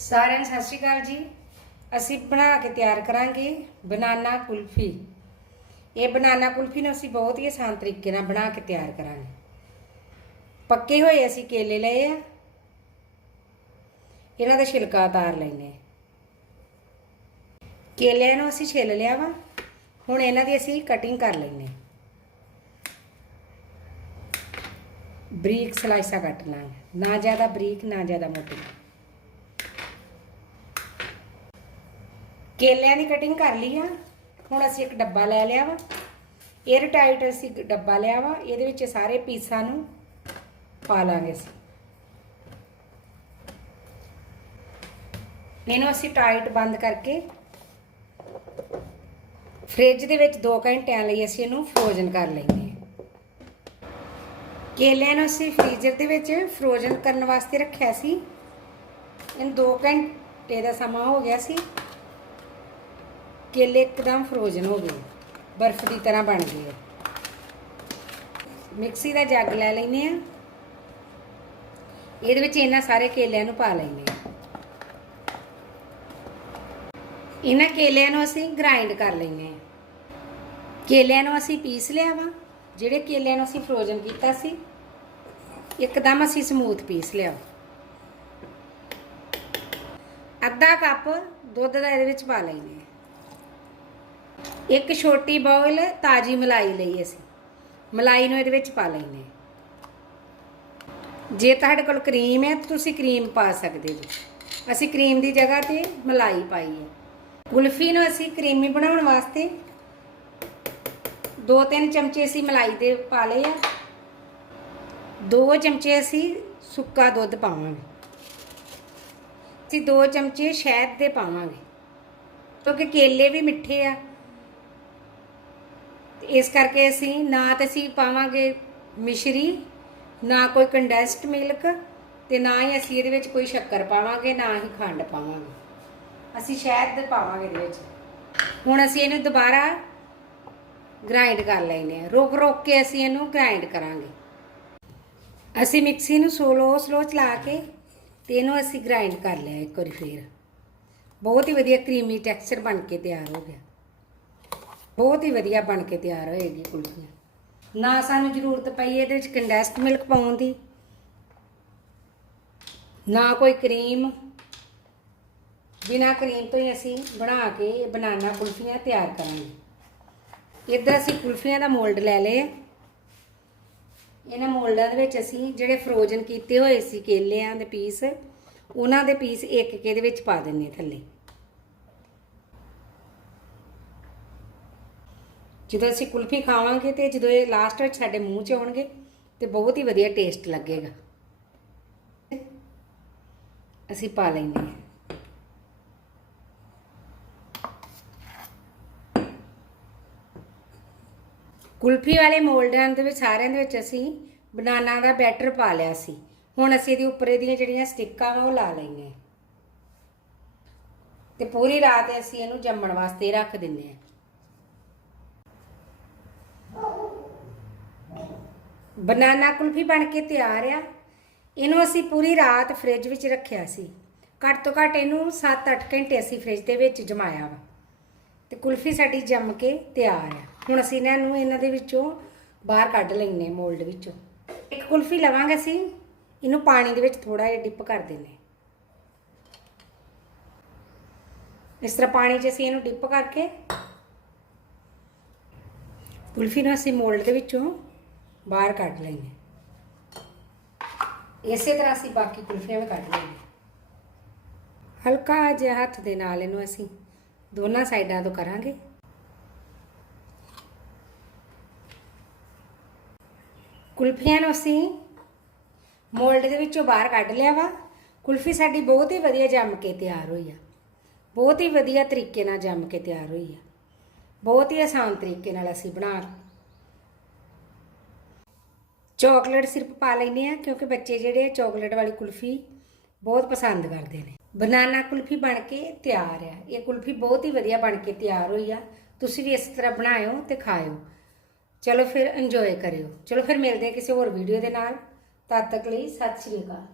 ਸਾਰਿਆਂ ਨੂੰ ਸਤਿ ਸ਼੍ਰੀ ਅਕਾਲ ਜੀ। ਅਸੀਂ ਬਣਾ ਕੇ ਤਿਆਰ ਕਰਾਂਗੇ ਬਨਾਨਾ ਕੁਲਫੀ। ਇਹ ਬਨਾਨਾ ਕੁਲਫੀ ਨੂੰ ਅਸੀਂ ਬਹੁਤ ਹੀ ਆਸਾਨ ਤਰੀਕੇ ਨਾਲ ਬਣਾ ਕੇ ਤਿਆਰ ਕਰਾਂਗੇ। ਪੱਕੇ ਹੋਏ ਅਸੀਂ ਕੇਲੇ ਲਏ ਆ। ਇਹਨਾਂ ਦਾ ਛਿਲਕਾ ਉਤਾਰ ਲੈਨੇ ਕੇਲਿਆਂ ਨੂੰ ਅਸੀਂ ਛਿੱਲ ਲਿਆ ਵਾ। ਹੁਣ ਇਹਨਾਂ ਦੀ ਅਸੀਂ ਕਟਿੰਗ ਕਰ ਲੈਨੇ ਬਰੀਕ ਸਲਾਈਸਾਂ ਕੱਟ ਲਾਂਗੇ। ਨਾ ਜ਼ਿਆਦਾ ਬਰੀਕ, ਨਾ ਜ਼ਿਆਦਾ ਮੋਟੀਆਂ ਕੇਲਿਆਂ ਦੀ ਕਟਿੰਗ ਕਰ ਲਈ ਆ। ਹੁਣ ਅਸੀਂ ਇੱਕ ਡੱਬਾ ਲੈ ਲਿਆ ਵਾ। 에ਅਰ ਟਾਈਟ ਅਸੀਂ ਡੱਬਾ ਲਿਆ ਵਾ। ਇਹਦੇ ਵਿੱਚ ਸਾਰੇ ਪੀਸਾਂ ਨੂੰ ਪਾ ਲਾਂਗੇ ਅਸੀਂ। ਇਹਨੂੰ ਅਸੀਂ ਟਾਈਟ ਬੰਦ ਕਰਕੇ ਫ੍ਰਿਜ ਦੇ ਵਿੱਚ 2 ਘੰਟਿਆਂ ਲਈ ਅਸੀਂ ਇਹਨੂੰ ਫਰੋਜ਼ਨ ਕਰ ਲੈਂਦੇ ਕੇਲਿਆਂ ਨੂੰ ਅਸੀਂ ਫ੍ਰੀਜ਼ਰ ਦੇ ਵਿੱਚ ਫਰੋਜ਼ਨ ਕਰਨ ਵਾਸਤੇ ਰੱਖਿਆ ਸੀ। ਇਹਨੂੰ 2 ਘੰਟੇ ਦਾ ਸਮਾਂ ਹੋ ਗਿਆ ਸੀ। ਕੇਲੇ ਇੱਕਦਮ ਫਰੋਜ਼ਨ ਹੋ ਗਏ। ਬਰਫ਼ ਦੀ ਤਰ੍ਹਾਂ ਬਣ ਗਏ ਆ। ਮਿਕਸੀ ਦਾ ਜੱਗ ਲੈ ਲੈਨੇ ਆ ਇਹਦੇ ਵਿੱਚ ਇਹਨਾਂ ਸਾਰੇ ਕੇਲਿਆਂ ਨੂੰ ਪਾ ਲੈਨੇ ਆ ਇਹਨਾਂ ਕੇਲਿਆਂ ਨੂੰ ਅਸੀਂ ਗ੍ਰਾਈਂਡ ਕਰ ਲੈਨੇ ਆ ਕੇਲਿਆਂ ਨੂੰ ਅਸੀਂ ਪੀਸ ਲਿਆ ਵਾ। ਜਿਹੜੇ ਕੇਲਿਆਂ ਨੂੰ ਅਸੀਂ ਫਰੋਜ਼ਨ ਕੀਤਾ ਸੀ, ਇੱਕਦਮ ਅਸੀਂ ਸਮੂਥ ਪੀਸ ਲਿਆ। ਅੱਧਾ ਕੱਪ ਦੁੱਧ ਦਾ ਇਹਦੇ ਵਿੱਚ ਪਾ ਲੈਨੇ ਆ ਇੱਕ ਛੋਟੀ ਬਾਉਲ ਤਾਜੀ ਮਲਾਈ ਲਈ ਅਸੀਂ। ਮਲਾਈ ਨੂੰ ਇਹਦੇ ਵਿੱਚ ਪਾ ਲੈਨੇ ਜੇ ਤੁਹਾਡੇ ਕੋਲ ਕਰੀਮ ਹੈ, ਤਾਂ ਤੁਸੀਂ ਕਰੀਮ ਪਾ ਸਕਦੇ ਜੀ। ਅਸੀਂ ਕਰੀਮ ਦੀ ਜਗ੍ਹਾ ਤੇ ਮਲਾਈ ਪਾਈ ਹੈ। ਕੁਲਫੀ ਨੂੰ ਅਸੀਂ ਕਰੀਮੀ ਬਣਾਉਣ ਵਾਸਤੇ ਦੋ ਤਿੰਨ ਚਮਚੇ ਅਸੀਂ ਮਲਾਈ ਦੇ ਪਾ ਲਏ ਆ। ਦੋ ਚਮਚੇ ਅਸੀਂ ਸੁੱਕਾ ਦੁੱਧ ਪਾਵਾਂਗੇ। ਅਸੀਂ ਦੋ ਚਮਚੇ ਸ਼ਹਿਦ ਦੇ ਪਾਵਾਂਗੇ। ਕਿਉਂਕਿ ਕੇਲੇ ਵੀ ਮਿੱਠੇ ਆ। ਤੇ ਇਸ ਕਰਕੇ ਅਸੀਂ ਨਾ ਤੇ ਅਸੀਂ ਪਾਵਾਂਗੇ ਮਿਸ਼ਰੀ, ਨਾ ਕੋਈ ਕੰਡੈਂਸਡ ਮਿਲਕ ਤੇ ਨਾ ਹੀ ਅਸੀਂ ਇਹਦੇ ਵਿੱਚ ਕੋਈ ਸ਼ੱਕਰ ਪਾਵਾਂਗੇ, ਨਾ ਹੀ ਖੰਡ ਪਾਵਾਂਗੇ। ਅਸੀਂ ਸ਼ਹਿਦ ਪਾਵਾਂਗੇ ਇਹਦੇ ਵਿੱਚ। ਹੁਣ ਅਸੀਂ ਇਹਨੂੰ ਦੁਬਾਰਾ ਗ੍ਰਾਈਂਡ ਕਰ ਲੈਨੇ ਆ ਰੋਕ ਰੋਕ ਕੇ ਅਸੀਂ ਇਹਨੂੰ ਗ੍ਰਾਈਂਡ ਕਰਾਂਗੇ। ਅਸੀਂ ਮਿਕਸੀ ਨੂੰ ਸਲੋ ਸਲੋ ਚਲਾ ਕੇ ਤੇ ਇਹਨੂੰ ਅਸੀਂ ਗ੍ਰਾਈਂਡ ਕਰ ਲਿਆ ਇੱਕ ਵਾਰੀ ਫੇਰ। ਬਹੁਤ ਹੀ ਵਧੀਆ ਕਰੀਮੀ ਟੈਕਸਚਰ ਬਣ ਕੇ ਤਿਆਰ ਹੋ ਗਿਆ। ਬਹੁਤ ਹੀ ਵਧੀਆ ਬਣ ਕੇ ਤਿਆਰ ਹੋਏਗੀ ਕੁਲਫੀਆਂ। ਨਾ ਸਾਨੂੰ ਜ਼ਰੂਰਤ ਪਈ ਇਹਦੇ ਵਿੱਚ ਕੰਡੈਂਸਡ ਮਿਲਕ ਪਾਉਣ ਦੀ, ਨਾ ਕੋਈ ਕਰੀਮ ਬਿਨਾ ਕਰੀਮ ਤੋਂ ਹੀ ਅਸੀਂ ਬਣਾ ਕੇ ਇਹ ਬਨਾਨਾ ਕੁਲਫੀਆਂ ਤਿਆਰ ਕਰਾਂਗੇ। ਇੱਧਰ ਅਸੀਂ ਕੁਲਫੀਆਂ ਦਾ ਮੋਲਡ ਲੈ ਲਏ। ਇਹਨਾਂ ਮੋਲਡਾਂ ਦੇ ਵਿੱਚ ਅਸੀਂ ਜਿਹੜੇ ਫਰੋਜ਼ਨ ਕੀਤੇ ਹੋਏ ਸੀ ਕੇਲਿਆਂ ਦੇ ਪੀਸ ਉਹਨਾਂ ਦੇ ਪੀਸ ਇੱਕ ਕੇ ਇਹਦੇ ਵਿੱਚ ਪਾ ਦਿੰਨੇ ਥੱਲੇ। ਜਦੋਂ ਅਸੀਂ ਕੁਲਫੀ ਖਾਵਾਂਗੇ ਤੇ ਜਦੋਂ ਇਹ ਲਾਸਟ ਵਿੱਚ ਸਾਡੇ ਮੂੰਹ 'ਚ ਆਉਣਗੇ ਤੇ ਬਹੁਤ ਹੀ ਵਧੀਆ ਟੇਸਟ ਲੱਗੇਗਾ। ਅਸੀਂ ਪਾ ਲੈਂਦੇ ਹਾਂ। ਕੁਲਫੀ ਵਾਲੇ ਮੋਲਡਾਂ ਦੇ ਵਿੱਚ, ਸਾਰਿਆਂ ਦੇ ਵਿੱਚ ਅਸੀਂ ਬਨਾਨਾ ਦਾ ਬੈਟਰ ਪਾ ਲਿਆ ਸੀ। ਹੁਣ ਅਸੀਂ ਇਹਦੇ ਉੱਪਰ ਇਹਦੀਆਂ ਜਿਹੜੀਆਂ ਸਟਿੱਕਾਂ ਵਾ ਉਹ ਲਾ ਲਈਆਂ ਤੇ ਪੂਰੀ ਰਾਤ ਅਸੀਂ ਇਹਨੂੰ ਜੰਮਣ ਵਾਸਤੇ ਰੱਖ ਦਿੰਨੇ ਆ ਬਨਾਨਾ ਕੁਲਫੀ ਬਣ ਕੇ ਤਿਆਰ ਆ। ਇਹਨੂੰ ਅਸੀਂ ਪੂਰੀ ਰਾਤ ਫ੍ਰਿਜ ਵਿੱਚ ਰੱਖਿਆ ਸੀ। ਘੱਟ ਤੋਂ ਘੱਟ ਇਹਨੂੰ 7-8 ਘੰਟੇ ਅਸੀਂ ਫ੍ਰਿਜ ਦੇ ਵਿੱਚ ਜਮਾਇਆ ਵਾ। ਤੇ ਕੁਲਫੀ ਸਾਡੀ ਜੰਮ ਕੇ ਤਿਆਰ ਆ। ਹੁਣ ਅਸੀਂ ਇਹਨਾਂ ਨੂੰ ਇਹਨਾਂ ਦੇ ਵਿੱਚੋਂ ਬਾਹਰ ਕੱਢ ਲੈਨੇ ਮੋਲਡ ਵਿੱਚੋਂ। ਇੱਕ ਕੁਲਫੀ ਲਵਾਂਗੇ ਅਸੀਂ। ਇਹਨੂੰ ਪਾਣੀ ਦੇ ਵਿੱਚ ਥੋੜਾ ਜਿਹਾ ਡਿਪ ਕਰ ਦਿੰਨੇ ਇਸ ਤਰ੍ਹਾਂ ਪਾਣੀ 'ਚ ਅਸੀਂ ਇਹਨੂੰ ਡਿਪ ਕਰਕੇ ਕੁਲਫੀ ਨੂੰ ਅਸੀਂ ਮੋਲਡ ਦੇ ਵਿੱਚੋਂ ਬਾਹਰ ਕੱਢ ਲੈਨੇ ਇਸੇ ਤਰ੍ਹਾਂ ਅਸੀਂ ਬਾਕੀ ਕੁਲਫੀਆਂ ਵੀ ਕੱਢ ਲੈਨੇ ਹਲਕਾ ਜਿਹਾ ਹੱਥ ਦੇ ਨਾਲ ਇਹਨੂੰ ਅਸੀਂ ਦੋਨਾਂ ਸਾਈਡਾਂ ਤੋਂ ਕਰਾਂਗੇ। ਕੁਲਫੀਆਂ ਨੂੰ ਅਸੀਂ ਮੋਲਡ ਦੇ ਵਿੱਚੋਂ ਬਾਹਰ ਕੱਢ ਲਿਆ ਵਾ। ਕੁਲਫੀ ਸਾਡੀ ਬਹੁਤ ਹੀ ਵਧੀਆ ਜੰਮ ਕੇ ਤਿਆਰ ਹੋਈ ਆ। ਬਹੁਤ ਹੀ ਵਧੀਆ ਤਰੀਕੇ ਨਾਲ ਜੰਮ ਕੇ ਤਿਆਰ ਹੋਈ ਆ। ਬਹੁਤ ਹੀ ਆਸਾਨ ਤਰੀਕੇ ਨਾਲ ਅਸੀਂ ਬਣਾ ਚਾਕਲੇਟ ਸਿਰਫ ਪਾ ਲੈਂਦੇ ਆ ਕਿਉਂਕਿ ਬੱਚੇ ਜਿਹੜੇ ਆ ਚਾਕਲੇਟ ਵਾਲੀ ਕੁਲਫੀ ਬਹੁਤ ਪਸੰਦ ਕਰਦੇ ਨੇ। ਬਨਾਨਾ ਕੁਲਫੀ ਬਣ ਕੇ ਤਿਆਰ ਆ। ਇਹ ਕੁਲਫੀ ਬਹੁਤ ਹੀ ਵਧੀਆ ਬਣ ਕੇ ਤਿਆਰ ਹੋਈ ਆ। ਤੁਸੀਂ ਵੀ ਇਸ ਤਰ੍ਹਾਂ ਬਣਾਇਓ ਤੇ ਖਾਇਓ। ਚਲੋ ਫਿਰ ਇੰਜੋਏ ਕਰਿਓ। ਚਲੋ ਫਿਰ ਮਿਲਦੇ ਆ ਕਿਸੇ ਹੋਰ ਵੀਡੀਓ ਦੇ ਨਾਲ। ਤਦ ਤੱਕ ਲਈ ਸਤਿ ਸ਼੍ਰੀ ਅਕਾਲ।